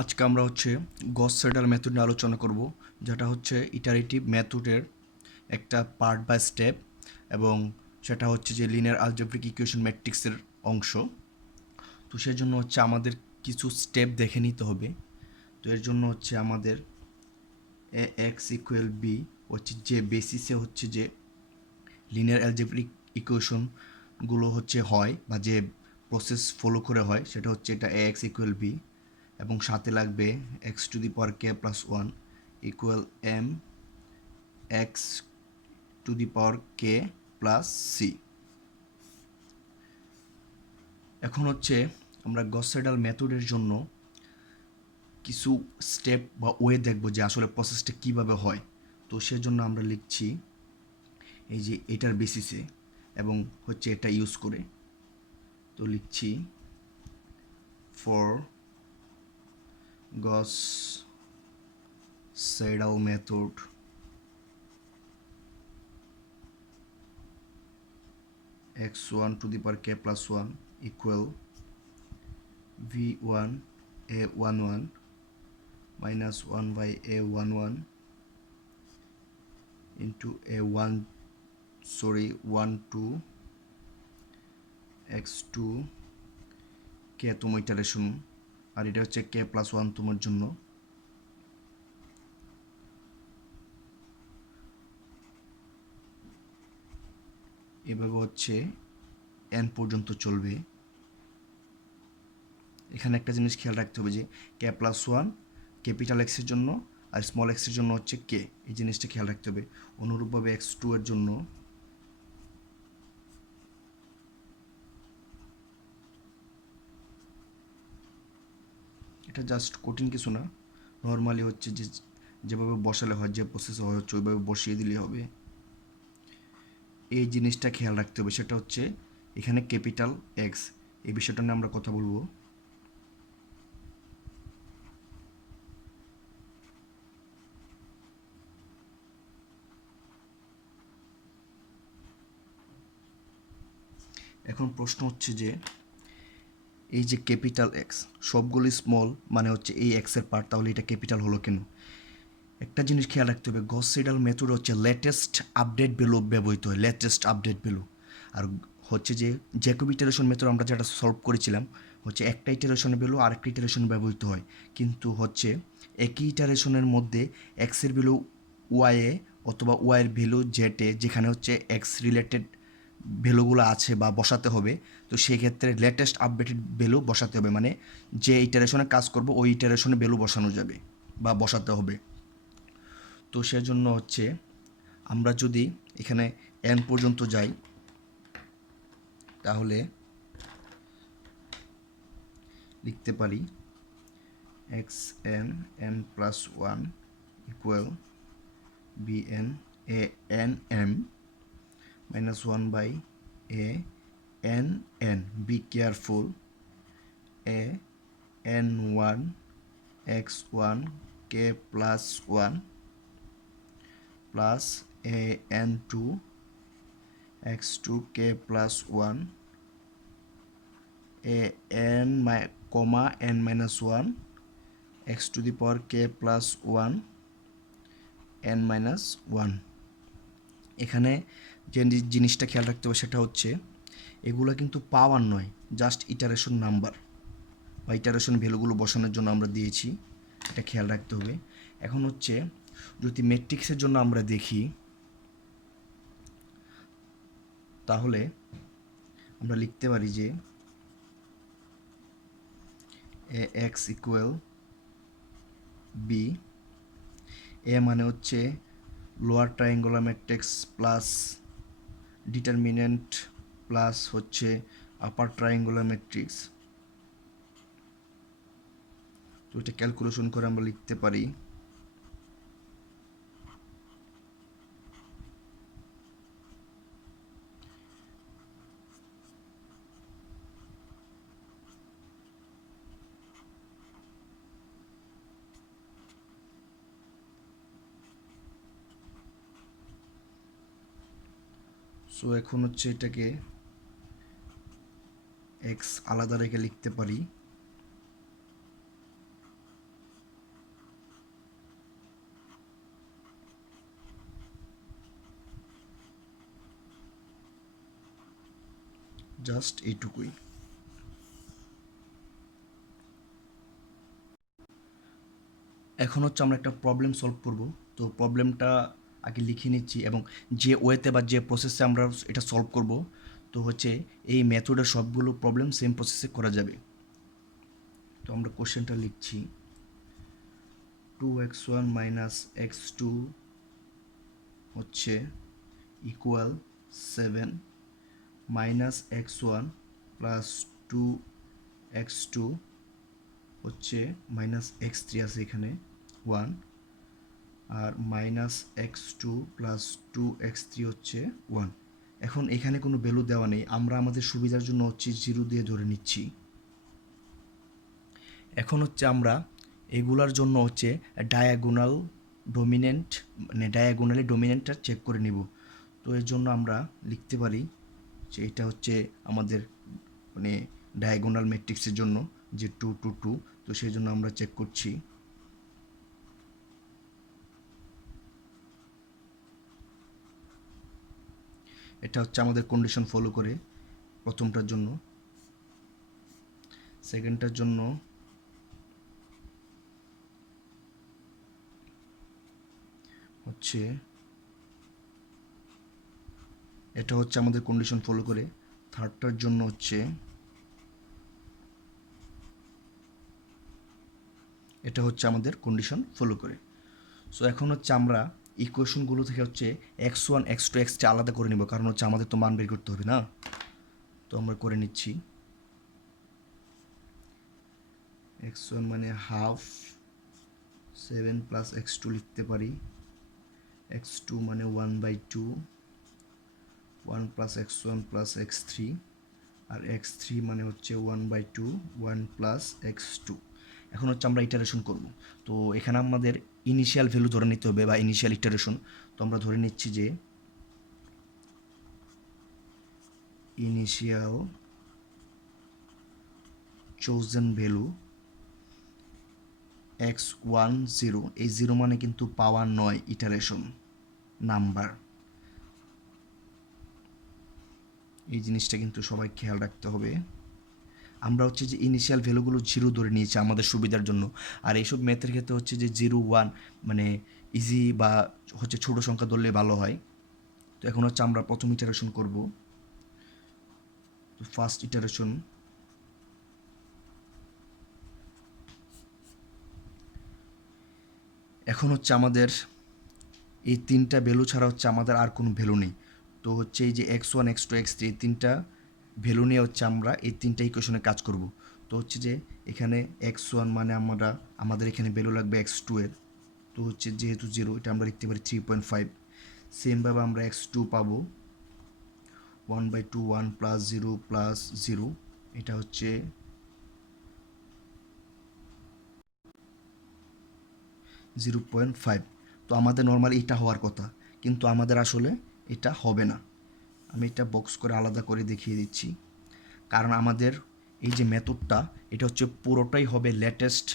আজকে আমরা গস সেডাল মেথড নিয়ে আলোচনা করব, যেটা ইটারেটিভ মেথডের একটা পার্ট বা স্টেপ, এবং সেটা যে লিনিয়ার আলজেব্রিক ইকুয়েশন ম্যাট্রিক্সের অংশ। তো সেজন্য আমাদের কিছু স্টেপ দেখে নিতে হবে। তো এর জন্য আমাদের এ এক্স ইকুয়াল বি যে বেসিসে যে লিনিয়ার অ্যালজেব্রিক ইকুয়েশনগুলো হয়, বা যে প্রসেস ফলো করে হয়, সেটা এটা এ এক্স ইকুয়াল বি, এবং সাথে লাগবে x to the power k plus one equal m x to the power k plus c. এখন আমরা গস-সেডাল মেথডের জন্য কিছু স্টেপ বা ওয়ে দেখব যে আসলে প্রসেসটা কিভাবে হয়। তো সেজন্য আমরা লিখছি এই যে এটার বেসিসে, এবং এটা ইউজ করে। তো লিখছি for Gauss Seidel method x1 to the power k plus 1 equal v1 a11 minus 1 by a11 into a1 1 2 x2 k তম ইটারেশন, আর এটা k প্লাস 1 তোমার জন্য। এভাবে n পর্যন্ত চলবে। এখানে একটা জিনিস খেয়াল রাখতে হবে যে কে প্লাস ওয়ান ক্যাপিটাল এক্সের জন্য, আর স্মল এক্সের জন্য কে, এই জিনিসটা খেয়াল রাখতে হবে। অনুরূপভাবে x2 এর জন্য এটা জাস্ট কঠিন কিছু না, নর্মালি যে যেভাবে বসালে হয়, যে প্রসেসে হয় ওইভাবে বসিয়ে দিলেই হবে। এই জিনিসটা খেয়াল রাখতে হবে, সেটা এখানে ক্যাপিটাল এক্স, এই বিষয়টা নিয়ে আমরা কথা বলবো। এখন প্রশ্ন যে এই যে ক্যাপিটাল এক্স সবগুলি স্মল, মানে এই এক্সের পার্ট, তাহলে এটা ক্যাপিটাল হলো কেন? একটা জিনিস খেয়াল রাখতে হবে, গস-সেডাল মেথড লেটেস্ট আপডেট ভ্যালু ব্যবহৃত হয়, লেটেস্ট আপডেট ভ্যালু। আর যে জ্যাকব ইটারেশন মেথড আমরা যেটা সলভ করেছিলাম, একটা ইটারেশনের ভ্যালু আরেকটা ইটারেশন ব্যবহৃত হয়, কিন্তু একই ইটারেশনের মধ্যে এক্সের ভ্যালু ওয়াইয়ে অথবা ওয়াইয়ের ভ্যালু জেটে, যেখানে এক্স রিলেটেড ভ্যালুগুলো আছে বা বসাতে হবে। তো সেই ক্ষেত্রে লেটেস্ট আপডেটেড ভ্যালু বসাতে হবে, মানে যে ইটারেশনে কাজ করব ওই ইটারেশনে ভ্যালু বসানো যাবে বা বসাতে হবে। তো সেজন্য আমরা যদি এখানে n পর্যন্ত যাই, তাহলে লিখতে পারি x n n plus one equal b n a n m minus one by a n n, be careful, a n one x one k plus one plus a n two x two k plus one a n comma n minus one x to the power k plus one n minus one. এখানে যে জিনিসটা খেয়াল রাখতে হবে সেটা এগুলো কিন্তু পাওয়ার নয়, জাস্ট ইটারেশন নাম্বার বা ইটারেশন ভ্যালুগুলো বসানোর জন্য আমরা দিয়েছি, এটা খেয়াল রাখতে হবে। এখন যদি ম্যাট্রিক্সের জন্য আমরা দেখি, তাহলে আমরা লিখতে পারি যে A X equal B, A মানে lower triangular matrix plus determinant plus upper triangular matrix. তো এটা ক্যালকুলেশন করে আমরা লিখতে পারি সো এখন এটাকে এক্স আলাদা রেখে লিখতে পারি জাস্ট এইটুকুই। এখন হচ্ছে আমরা একটা প্রবলেম সলভ করব। তো প্রবলেমটা আগে লিখে নিচ্ছি এবং যে ওয়েতে বা যে প্রসেসে আমরা এটা সলভ করব, তো হচ্ছে এই মেথডের সবগুলো প্রবলেম সেম প্রসেসে করা যাবে। তো আমরা কোশ্চেনটা লিখছি, 2x1 মাইনাস x2 হচ্ছে equal 7 minus x1 plus 2x2 হচ্ছে মাইনাস x3 আছে এখানে 1, আর মাইনাস x2 প্লাস 2x3 হচ্ছে 1। এখন এখানে কোনো ভ্যালু দেওয়া নেই, আমরা আমাদের সুবিধার জন্য হচ্ছে 0 দিয়ে ধরে নিচ্ছি। এখন হচ্ছে আমরা এগুলার জন্য হচ্ছে ডায়াগোনাল ডোমিনেন্ট, মানে ডায়াগোনালি ডোমিনেন্টটা চেক করে নিব। তো এর জন্য আমরা লিখতে পারি যে এটা হচ্ছে আমাদের মানে ডায়াগোনাল ম্যাট্রিক্সের জন্য যে 2 2 2। তো সেই জন্য আমরা চেক করছি। এটা হচ্ছে আমাদের কন্ডিশন ফলো করে প্রথমটার জন্য। সেকেন্ডটার জন্য হচ্ছে এটা হচ্ছে আমাদের কন্ডিশন ফলো করে। থার্ডটার জন্য হচ্ছে এটা হচ্ছে আমাদের কন্ডিশন ফলো করে। সো এখন হচ্ছে আমরা ইকুয়েশনগুলো থেকে হচ্ছে x1 x2 x3 আলাদা করে নিব, কারণ হচ্ছে আমাদের তো মান বের করতে হবে না। তো আমরা করে নিচ্ছি। x1 মানে হাফ 7 প্লাস x2 লিখতে পারি, x2 মানে 1/2 1 প্লাস x1 প্লাস x3, আর x3 মানে হচ্ছে 1/2 1 প্লাস x2। এখন হচ্ছে আমরা ইটারেশন করব। তো এখানে আমাদের ইনিশিয়াল ভ্যালু ধরে নিতে হবে বা ইনিশিয়াল ইটারেশন। তো আমরা ধরে নিচ্ছি যে ইনিশিয়াল চোজেন ভ্যালু x10, এই 0 মানে কিন্তু পাওয়ার নয়, ইটারেশন নাম্বার। এই জিনিসটা কিন্তু সবাই খেয়াল রাখতে হবে। আমরা হচ্ছে যে ইনিশিয়াল ভ্যালুগুলো 0 ধরে নিয়েছি আমাদের সুবিধার জন্য। আর এইসব ম্যাথের ক্ষেত্রে হচ্ছে যে 0 1 মানে ইজি বা হচ্ছে ছোট সংখ্যা ধরলে ভালো হয়। তো এখন হচ্ছে আমরা প্রথম ইটারেশন করব। তো ফার্স্ট ইটারেশন, এখন হচ্ছে আমাদের এই তিনটা ভ্যালু ছাড়া হচ্ছে আমাদের আর কোনো ভ্যালু নেই। তো হচ্ছে এই যে x1 x2 x3 এই তিনটা ভ্যালু নিয়ে হচ্ছে আমরা এই তিনটা ইকুয়েশনে কাজ করব। তো হচ্ছে যে এখানে x1 মানে আমাদের এখানে ভ্যালু লাগবে x2 এর। তো হচ্ছে যেহেতু 0, এটা আমরা লিখতে পারি 3.5। সেমভাবে আমরা x2 পাবো 1/2 1 প্লাস 0 প্লাস 0, এটা হচ্ছে 0.5। তো আমাদের নর্মালি এটা হওয়ার কথা, কিন্তু আমাদের আসলে এটা হবে না। আমি এটা বক্স করে আলাদা করে দেখিয়ে দিচ্ছি, কারণ আমাদের এই যে মেথডটা এটা হচ্ছে পুরোটাই হবে লেটেস্ট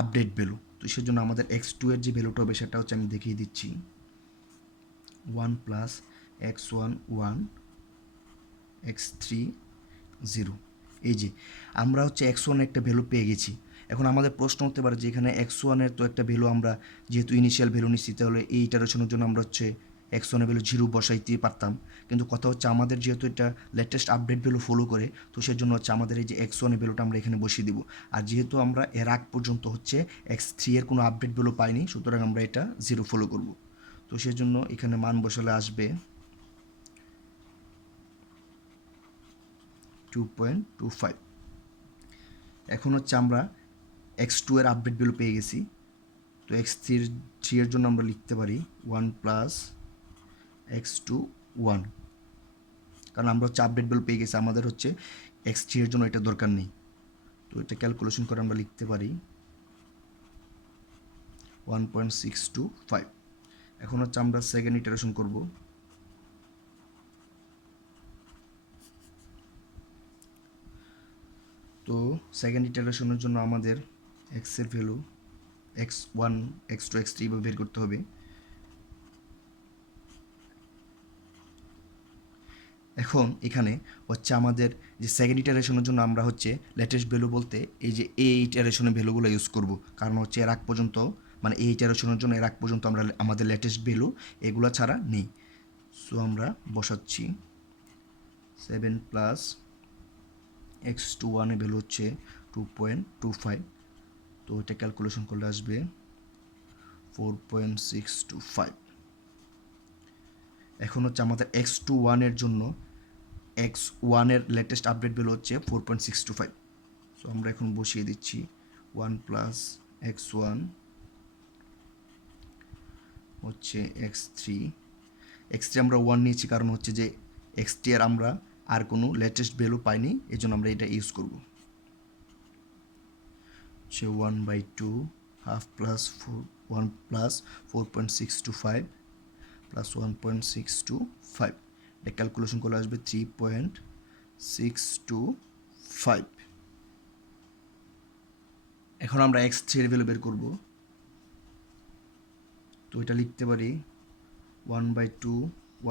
আপডেট ভ্যালু। তো সেজন্য আমাদের x2 এর যে ভ্যালুটা হবে সেটা হচ্ছে আমি দেখিয়ে দিচ্ছি 1 প্লাস x1 1 x3 0। এই যে আমরা হচ্ছে x1 একটা ভ্যালু পেয়ে গেছি। এখন আমাদের প্রশ্ন হতে পারে যে এখানে x1 এর তো একটা ভ্যালু আমরা যেহেতু ইনিশিয়াল ভ্যালু নিচ্ছি, তাহলে এই ইটারেশনের জন্য আমরা হচ্ছে x1 এর ভ্যালু 0 বসাইতে পারতাম। কিন্তু কথা হচ্ছে আমাদের যেহেতু এটা লেটেস্ট আপডেট ভ্যালু ফলো করে, তো সেজন্য হচ্ছে আমাদের এই যে x1 এর ভ্যালুটা আমরা এখানে বসিয়ে দিব। আর যেহেতু আমরা এর আগ পর্যন্ত হচ্ছে x3 এর কোনো আপডেট ভ্যালু পাইনি, সুতরাং আমরা এটা 0 ফলো করব। তো সেজন্য এখানে মান বসালে আসবে 2.25। এখন হচ্ছে আমরা x2 এর আপডেট ভ্যালু পেয়ে গেছি। তো x3 এর জন্য আমরা লিখতে পারি 1 প্লাস x2 1, কারণ আমরা হচ্ছে আপডেট ভ্যালু পেয়ে গেছি, আমাদের হচ্ছে x3 এর জন্য এটা দরকার নেই। তো এটা ক্যালকুলেশন করে আমরা লিখতে পারি 1.625। এখন হচ্ছে আমরা সেকেন্ড ইটারেশন করব। তো সেকেন্ড ইটারেশনের জন্য আমাদের x এর ভ্যালু x1 x2 x3 ভাবে বের করতে হবে। এখন এখানে হচ্ছে আমাদের যে সেকেন্ড ইটারেশনের জন্য আমরা হচ্ছে লেটেস্ট ভ্যালু বলতে এই যে এই ইটারেশনের ভ্যালুগুলো ইউজ করব, কারণ হচ্ছে এর আগ পর্যন্ত মানে এই ইটারেশনের জন্য এর আগ পর্যন্ত আমরা আমাদের লেটেস্ট ভ্যালু এগুলো ছাড়া নেই। সো আমরা বসাচ্ছি 7 প্লাস এক্স টু ওয়ানের ভ্যালু হচ্ছে 2.25, তো এটা ক্যালকুলেশন করলে আসবে 4.625। এখন হচ্ছে আমাদের এক্স টু ওয়ানের জন্য এক্স ওয়ানের লেটেস্ট আপডেট ভ্যালু হচ্ছে 4.625। সো আমরা এখন বসিয়ে দিচ্ছি 1 প্লাস এক্স ওয়ান হচ্ছে এক্স থ্রি আমরা 1 নিয়েছি কারণ হচ্ছে যে এক্স থ্রি আর আমরা আর কোনো লেটেস্ট ভ্যালু পাইনি, এই জন্য আমরা এটা ইউজ করব। সে 1/2 হাফ প্লাস 1 প্লাস 4.625 প্লাস 1.625, এটা ক্যালকুলেশন করলে আসবে 3.625। এখন আমরা এক্স থ্রি এর ভ্যালু বের করব, তো এটা লিখতে পারি 1/2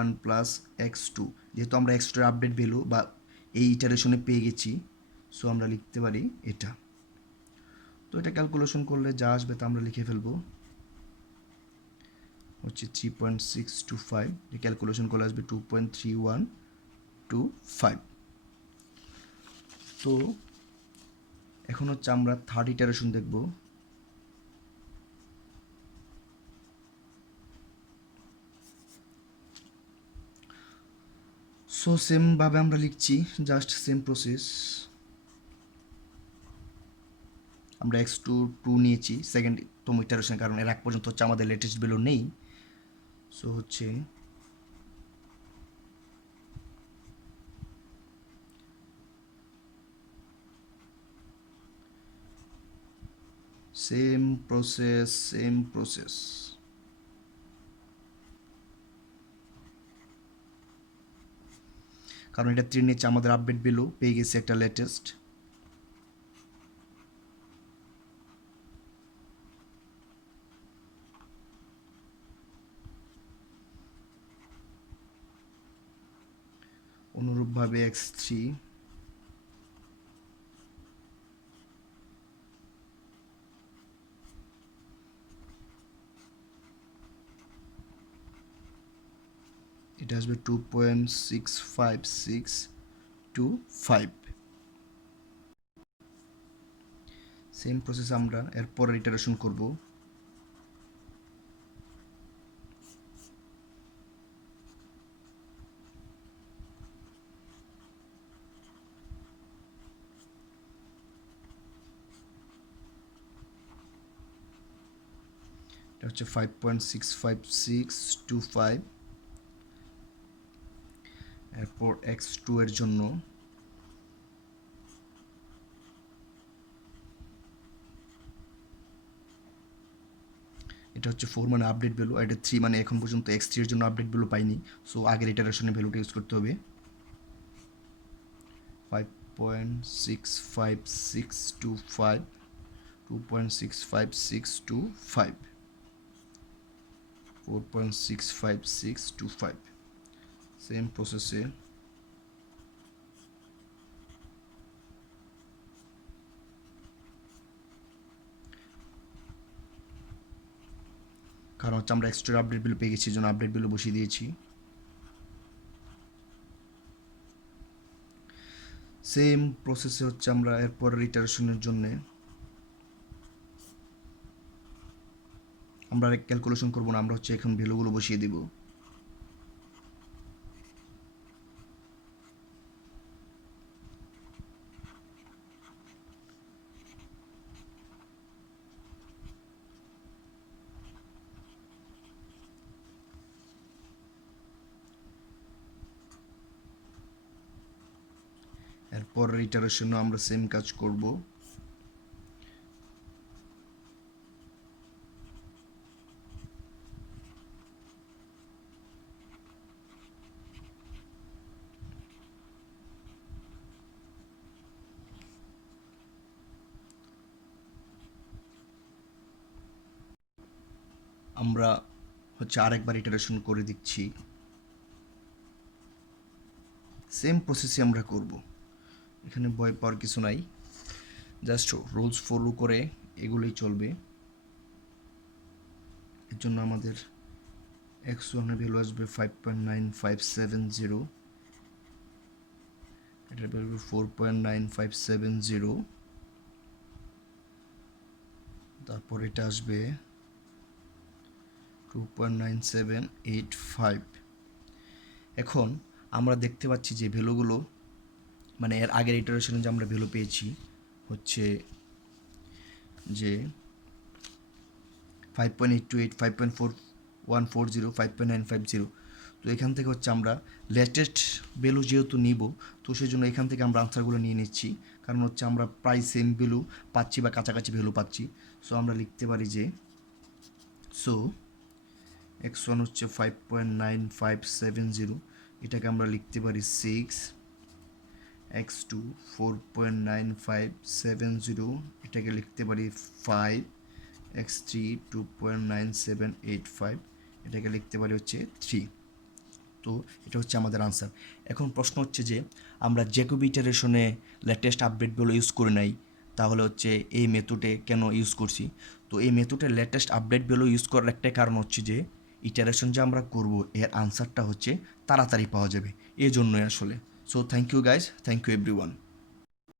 1 প্লাস এক্স টু, যেহেতু আমরা এক্স টু এর আপডেট ভ্যালু বা এই ইটারেশনে পেয়ে গেছি, সো আমরা লিখতে পারি এটা। তো এটা ক্যালকুলেশন করলে যা আসবে তা আমরা লিখে ফেলবো, হচ্ছে 3.625, ক্যালকুলেশন করলে আসবে 2.3125। তো এখন হচ্ছে আমরা থার্ড ইটারেশন দেখব। সো সেমভাবে আমরা লিখছি, জাস্ট সেম প্রসেস। আমরা এক্স টু নিয়েছি সেকেন্ড তম ইটারেশন, কারণ এর আগ পর্যন্ত হচ্ছে আমাদের লেটেস্ট ভ্যালু নেই। সো হচ্ছে সেম প্রসেস। কারণ এটা 3 নিচ্ছে, আমাদের আপডেট ভ্যালু পেয়ে গেছে একটা লেটেস্ট। অনুরূপভাবে এক্স থ্রি এটা আসবে 2.65625। সেম প্রসেস আমরা এরপর ইটারেশন করব। এটা হচ্ছে 5.65625। এরপর এক্স টু এর জন্য এটা হচ্ছে 4 মানে আপডেট ভ্যালু, আর এটা 3 মানে এখন পর্যন্ত এক্স থ্রি এর জন্য আপডেট ভ্যালু পাইনি। সো আগের ইটারেশনে ভ্যালুটা ইউজ করতে হবে। 5.65625 2.65625 4.65625 সেম প্রসেসে কারণ হচ্ছে আমরা এক্সট্রা আপডেট ভ্যালু পেয়ে গেছি, এই জন্য আপডেট ভ্যালু বসিয়ে দিয়েছি। সেম প্রসেসে হচ্ছে আমরা এরপরের ইটারেশনের জন্য আমরা ক্যালকুলেশন করব না, আমরা হচ্ছে এখন ভ্যালুগুলো বসিয়ে দেব। এরপর ইটারেশনও আমরা সেম কাজ করব। আমরা হচ্ছে আরেকবার ইটারেশন করে দিচ্ছি। সেম প্রসেসই আমরা করব, এখানে ভয় পাওয়ার কিছু নাই, জাস্ট রুলস ফলো করে এগুলোই চলবে। এর জন্য আমাদের x1 এর ভ্যালু আসবে 5.9570, এটার ভ্যালু 4.9570, তারপর এটা আসবে 2.9785। এখন আমরা দেখতে পাচ্ছি যে ভ্যালুগুলো মানে এর আগের ইটারেশনে যে আমরা ভ্যালু পেয়েছি হচ্ছে যে 5.828, 5.4140, 5.950। তো এখান থেকে হচ্ছে আমরা লেটেস্ট ভ্যালু যেহেতু নিব, তো সেই জন্য এখান থেকে আমরা আনসারগুলো নিয়ে নিচ্ছি, কারণ হচ্ছে আমরা প্রায় সেম ভ্যালু পাচ্ছি বা কাছাকাছি ভ্যালু পাচ্ছি। সো আমরা লিখতে পারি যে সো x1 হচ্ছে 5.9570, এটাকে আমরা লিখতে পারি 6, x2 4.9570, এটাকে লিখতে পারি 5, x3 2.9785, এটাকে লিখতে পারি হচ্ছে 3। তো এটা হচ্ছে আমাদের আনসার। এখন প্রশ্ন হচ্ছে যে আমরা জ্যাকব ইটারেশনে লেটেস্ট আপডেটগুলো ইউজ করে নাই, তাহলে হচ্ছে এই মেথডে কেন ইউজ করছি? তো এই মেথডে লেটেস্ট আপডেটগুলো ইউজ করার একটাই কারণ হচ্ছে যে ইটারেশন যে আমরা করব এর আনসারটা হচ্ছে তাড়াতাড়ি পাওয়া যাবে, এই জন্যই আসলে। So thank you guys, thank you everyone.